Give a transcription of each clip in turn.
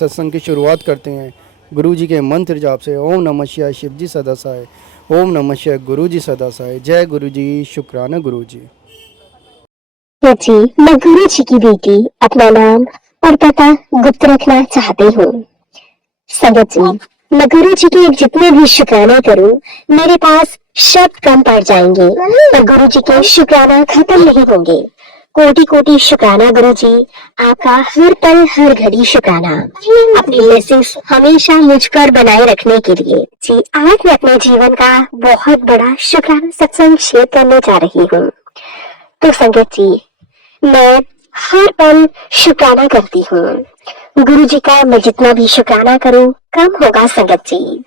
सत्संग की शुरुआत करते हैं गुरु जी के मंत्र जाप से। ओम नमः शिवाय शिव जी सदा सहाय, ओम नमः शिवाय गुरु जी सदा सहाय। जय गुरु जी, शुक्राना गुरु जी। जी, मैं गुरु जी की बेटी अपना नाम और पता गुप्त रखना चाहती हूँ। संगत जी, मैं गुरु जी के जितने भी शुक्राना करूँ, मेरे पास शब्द कम पड़ जाएंगे, पर गुरु जी के शुक्राना खत्म नहीं होंगे। कोटि कोटि शुक्राना गुरु जी, आपका हर पल हर घड़ी शुक्राना, अपनी ब्लेसिंग्स हमेशा मुझ पर बनाए रखने के लिए। जी, आज मैं अपने जीवन का बहुत बड़ा शुक्राना सत्संग शेयर करने जा रही हूँ। तो संगत जी, मैं हर पल शुक्राना करती हूँ। गुरु जी का मैं जितना भी शुक्राना करूँ कम होगा संगत जी।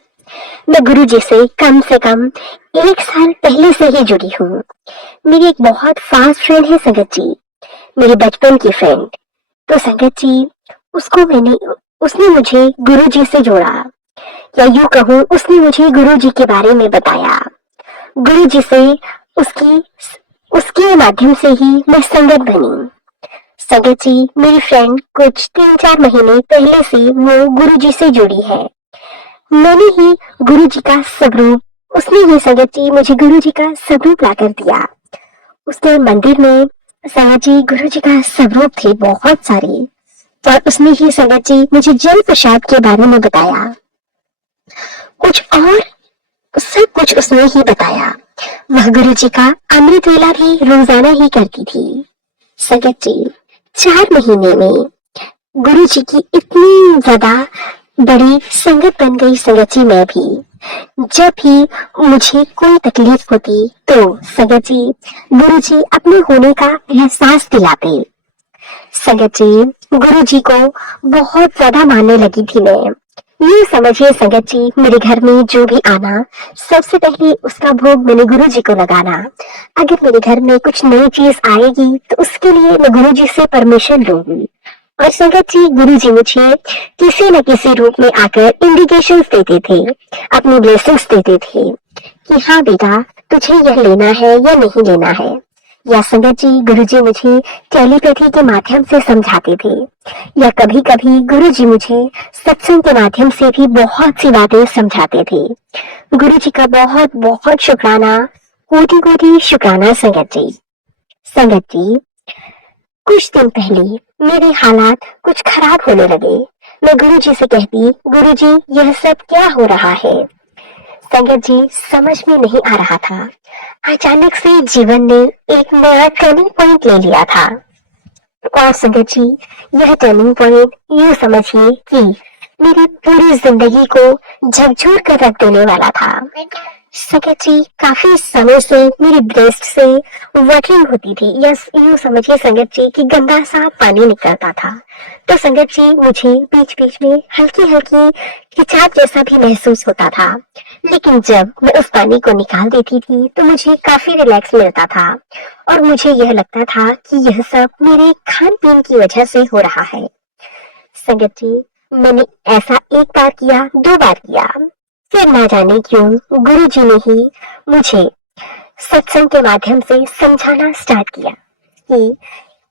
मैं गुरु जी से कम 1 साल पहले से ही जुड़ी हूँ। मेरी एक बहुत फास्ट फ्रेंड है संगत जी, मेरी बचपन की फ्रेंड। तो संगत जी, उसने मुझे गुरु जी से जोड़ा, या यूं कहूँ उसने मुझे गुरु जी के बारे में बताया। गुरु जी से उसकी उसके माध्यम से ही मैं संगत बनी। संगत जी, मेरी फ्रेंड कुछ 3-4 महीने पहले से वो गुरु जी से जुड़ी है। मैंने ही गुरु जी का स्वरूप, उसने ही संगत जी मुझे गुरु जी का स्वरूप ला कर दिया। उसके मंदिर में संगत जी गुरु जी का स्वरूप थे बहुत सारे, और उसने ही संगत जी मुझे जल प्रसाद के बारे में बताया। कुछ और सब कुछ उसने ही बताया। वह गुरु जी का अमृत वेला भी रोजाना ही करती थी। संगत जी, 4 महीने में गुरु जी की इतनी ज्यादा बड़ी संगत बन गई संगत जी। मैं भी जब भी मुझे कोई तकलीफ होती तो संगत जी गुरु जी अपने होने का एहसास दिलाते। संगत जी, गुरु जी को बहुत ज्यादा मानने लगी थी मैं। ये समझिए संगत जी, मेरे घर में जो भी आना, सबसे पहले उसका भोग मैंने गुरु जी को लगाना। अगर मेरे घर में कुछ नई चीज आएगी तो उसके लिए मैं गुरु जी से परमिशन लूंगी। और संगत जी, गुरु जी मुझे किसी न किसी रूप में आकर इंडिकेशंस देते थे, अपनी ब्लेसिंग्स देते थे कि हाँ बेटा, तुझे यह लेना है या नहीं लेना है। या संगत जी, गुरु जी मुझे टेलीपैथी के माध्यम से समझाते थे, या कभी कभी गुरु जी मुझे सत्संग के माध्यम से भी बहुत सी बातें समझाते थे। गुरु जी का बहुत बहुत शुक्राना, कोटि कोटि शुक्राना संगत जी। संगत जी, कुछ दिन पहले मेरे हालात कुछ खराब होने लगे। मैं गुरु जी से कहती, गुरु जी यह सब क्या हो रहा है। संगत जी, समझ में नहीं आ रहा था। अचानक से जीवन ने एक नया टर्निंग पॉइंट ले लिया था। और संगत जी, यह टर्निंग पॉइंट यूं समझिए कि मेरी पूरी जिंदगी को झकझोर कर रख देने वाला था। संगत जी, काफी समय से मेरी ब्रेस्ट से वॉटरिंग होती थी, या यूं समझिए संगत जी कि गंदा सा पानी निकलता था। तो संगत जी, मुझे बीच बीच में हल्की हल्की खिंचाव जैसा भी महसूस होता था। लेकिन जब मैं उस पानी को निकाल देती थी तो मुझे काफी रिलैक्स मिलता था, और मुझे यह लगता था कि यह सब मेरे खान पीन की वजह से हो रहा है। संगत जी, मैंने ऐसा 1 बार किया, 2 बार किया, फिर ना जाने क्यों गुरु जी ने ही मुझे सत्संग के माध्यम से समझाना स्टार्ट किया कि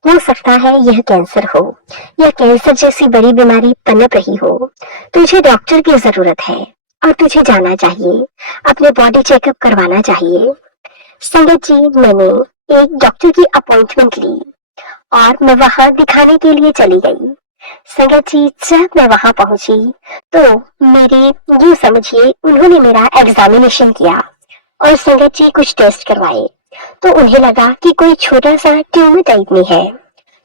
हो सकता है यह कैंसर हो, या कैंसर जैसी बड़ी बीमारी पनप रही हो। तुझे डॉक्टर की जरूरत है और तुझे जाना चाहिए, अपने बॉडी चेकअप करवाना चाहिए। संगत जी, मैंने एक डॉक्टर की अपॉइंटमेंट ली और मैं वहां दिखाने के लिए चली गई। संगत जी, जब मैं वहां पहुंची तो मेरे यूं समझिए उन्होंने मेरा एग्जामिनेशन किया, और संगत जी कुछ टेस्ट करवाए। तो उन्हें लगा कि कोई छोटा सा ट्यूमर टाइप में है,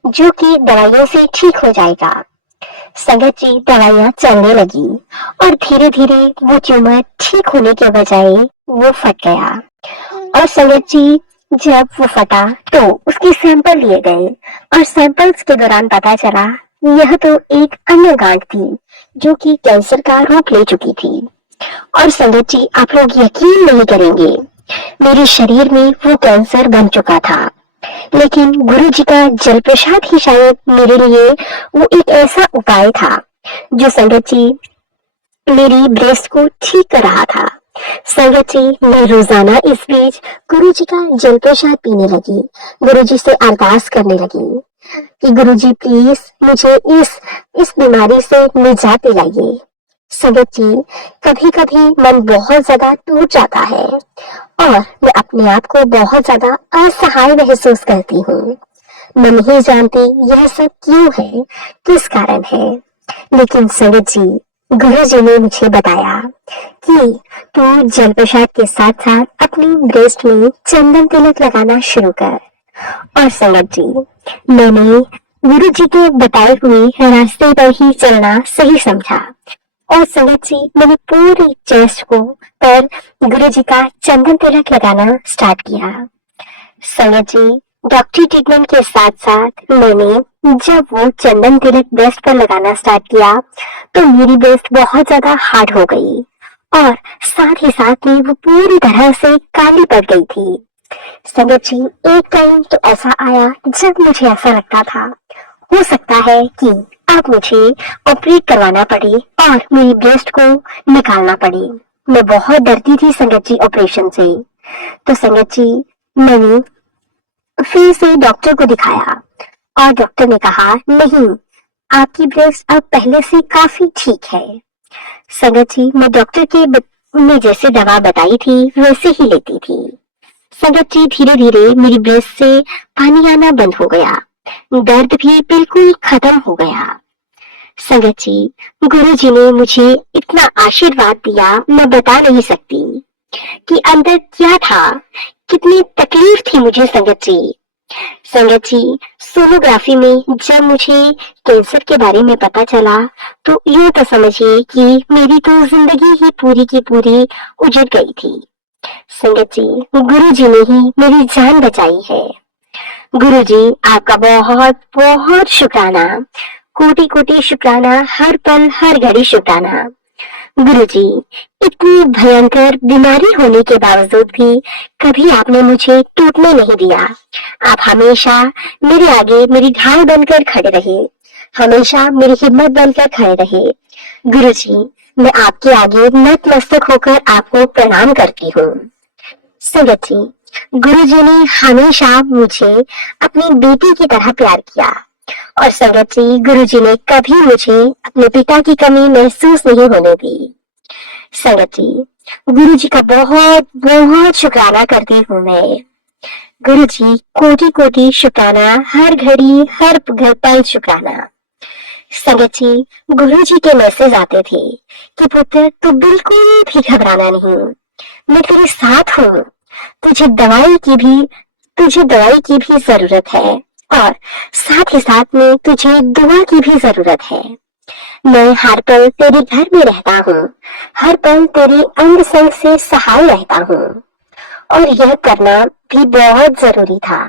जो कि दवाइयों से ठीक हो जाएगा। संगत जी, दवाइयां चलने लगी और धीरे धीरे वो ट्यूमर ठीक होने के बजाय वो फट गया। और संगत जी, जब वो फटा तो उसके सैंपल लिए गए, और सैंपल्स के दौरान पता चला यह तो एक अन्य गांठ थी जो कि कैंसर का रूप ले चुकी थी। और संगत जी, आप लोग यकीन नहीं करेंगे, मेरे शरीर में वो कैंसर बन चुका था। लेकिन गुरु जी का जल प्रसाद ही शायद मेरे लिए वो एक ऐसा उपाय था जो संगत जी मेरी ब्रेस्ट को ठीक कर रहा था। संगत जी, मैं रोजाना इस बीच गुरु जी का जल प्रसाद पीने लगी, गुरु जी से अरदास करने लगी। कि गुरुजी प्लीज मुझे इस बीमारी से निजात दिलाइए। संगत जी, कभी कभी मन बहुत ज्यादा टूट जाता है और मैं अपने आप को बहुत ज्यादा असहाय महसूस करती हूँ। मैं नहीं जानती यह सब क्यों है, किस कारण है। लेकिन संगत जी, गुरु जी ने मुझे बताया कि तू जल प्रसाद के साथ साथ अपनी ब्रेस्ट में चंदन तिलक लगाना शुरू कर। और संगत जी, मैंने गुरु जी के बताए हुए रास्ते पर ही चलना सही समझा और संगत जी, मैंने पूरी चेस्ट को पर गुरु जी का चंदन तिलक लगाना स्टार्ट किया। संगत जी, डॉक्टरी ट्रीटमेंट के साथ साथ मैंने जब वो चंदन तिलक ब्रेस्ट पर लगाना स्टार्ट किया तो मेरी ब्रेस्ट बहुत ज्यादा हार्ड हो गई और साथ ही साथ में वो पूरी तरह से काली पड़ गई थी। संगत जी, एक टाइम तो ऐसा आया जब मुझे ऐसा लगता था हो सकता है कि अब मुझे ऑपरेट करवाना पड़े और मेरी ब्रेस्ट को निकालना पड़े। मैं बहुत डरती थी संगत जी ऑपरेशन से। तो संगत जी, मैंने फिर से डॉक्टर को दिखाया और डॉक्टर ने कहा नहीं, आपकी ब्रेस्ट अब पहले से काफी ठीक है। संगत जी, मैं डॉक्टर के ने जैसे दवा बताई थी वैसे ही लेती थी। संगत जी, धीरे धीरे मेरी ब्रेस्ट से पानी आना बंद हो गया, दर्द भी बिल्कुल खत्म हो गया। संगत जी, गुरु जी ने मुझे इतना आशीर्वाद दिया, मैं बता नहीं सकती कि अंदर क्या था, कितनी तकलीफ थी मुझे। संगत जी, संगत जी, सोनोग्राफी में जब मुझे कैंसर के बारे में पता चला तो यूं तो समझिए कि मेरी तो जिंदगी ही पूरी की पूरी उजड़ गई थी। संगत जी, गुरु जी ने ही मेरी जान बचाई है। गुरु जी, आपका बहुत बहुत शुक्राना, कोटि कोटि शुक्राना, हर पल हर घड़ी शुक्राना। गुरुजी, इतनी भयंकर बीमारी होने के बावजूद भी कभी आपने मुझे टूटने नहीं दिया। आप हमेशा मेरे आगे मेरी ढाल बनकर खड़े रहे, हमेशा मेरी हिम्मत बनकर खड़े रहे। गुरुजी, मैं आपके आगे नतमस्तक होकर आपको प्रणाम करती हूँ। संगत जी, गुरुजी ने हमेशा मुझे अपनी बेटी की तरह प्यार किया और संगत जी, गुरुजी ने कभी मुझे अपने पिता की कमी महसूस नहीं होने दी। संगत जी, गुरु जी का बहुत बहुत शुक्राना करती हूँ मैं। गुरु जी, कोटि कोटि शुक्राना, हर घड़ी हर पल शुक्राना। संगत जी, गुरु जी के मैसेज आते थे कि पुत्र तू बिल्कुल भी घबराना नहीं, मैं तेरे साथ हूँ। तुझे दवाई की भी तुझे दवाई की भी जरूरत है और साथ ही साथ में तुझे दुआ की भी जरूरत है। मैं हर पल तेरे घर में रहता हूँ, हर पल तेरे अंग संग से सहाय रहता हूँ और यह करना भी बहुत जरूरी था।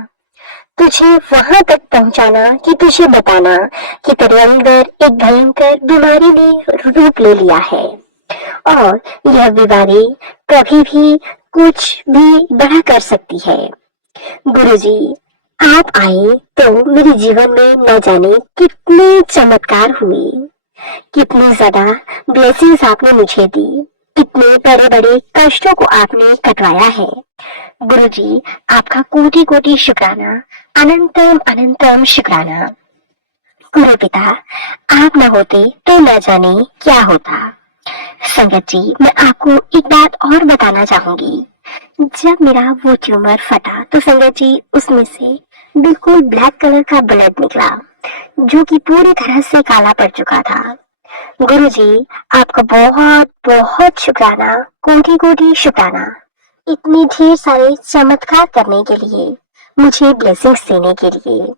तुझे वहां तक पहुंचाना कि तुझे बताना कि तेरे अंदर एक भयंकर बीमारी ने रूप ले लिया है और यह बीमारी कभी भी कुछ भी बड़ा कर सकती है। गुरुजी, आप आए तो मेरे जीवन में न जाने कितने चमत्कार हुए, कितनी ज्यादा ब्लेसिंग्स आपने मुझे दी, कितने बड़े बड़े कष्टों को आपने कटवाया है। गुरुजी, आपका कोटि कोटि शुक्राना, अनंतम अनंतम शुक्राना। गुरु पिता, आप न होते तो न जाने क्या होता। संगत जी, मैं आपको एक बात और बताना चाहूंगी। जब मेरा वो ट्यूमर फटा तो संगत जी, उसमें से बिल्कुल ब्लैक कलर का ब्लड निकला जो कि पूरी तरह से काला पड़ चुका था। गुरुजी, आपका बहुत बहुत शुक्राना, कोटि कोटि शुक्राना, इतने ढेर सारे चमत्कार करने के लिए, मुझे ब्लेसिंग्स देने के लिए।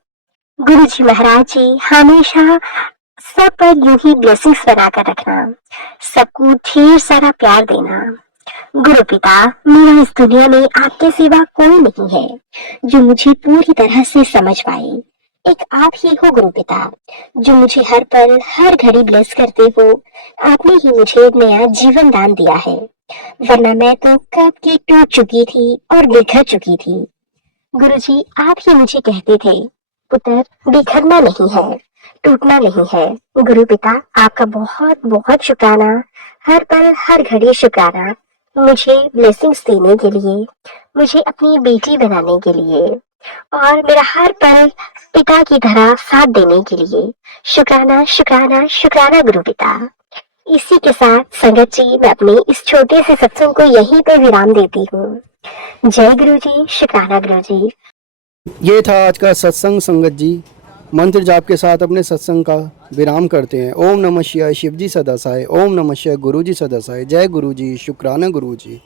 गुरुजी महाराज जी, हमेशा सब पर यूं ही ब्लेसिंग्स बनाकर रखना, सबको ढेर सारा प्यार देना। गुरु पिता, मेरा इस दुनिया में आपके सिवा कोई नहीं है जो मुझे पूरी तरह से समझ पाए। एक आप ही हो गुरु पिता, जो मुझे हर पल हर घड़ी ब्लेस करते हो। आपने ही मुझे एक नया जीवन दान दिया है, वरना मैं तो कब की टूट चुकी थी और बिखर चुकी थी। गुरुजी, आप ही मुझे कहते थे पुत्र, बिखरना नहीं है, टूटना नहीं है। गुरु पिता, आपका बहुत बहुत शुक्राना, हर पल हर घड़ी शुक्राना, मुझे ब्लेसिंग्स देने के लिए, मुझे अपनी बेटी बनाने के लिए। और मेरा हर पल पिता की तरह साथ देने के लिए शुक्राना शुक्राना शुक्राना गुरु पिता। इसी के साथ संगत जी मैं अपने इस छोटे से सत्संग को यहीं पे विराम देती हूँ। जय गुरु जी, शुक्राना गुरु जी। ये था आज का सत्संग संगत जी। मंत्र जाप के साथ अपने सत्संग का विराम करते हैं। ओम नमः शिवाय, शिव जी सदा सहाय। ओम नमः शिवाय, गुरु जी सदा सहाय। जय गुरु जी, शुक्राना गुरु जी।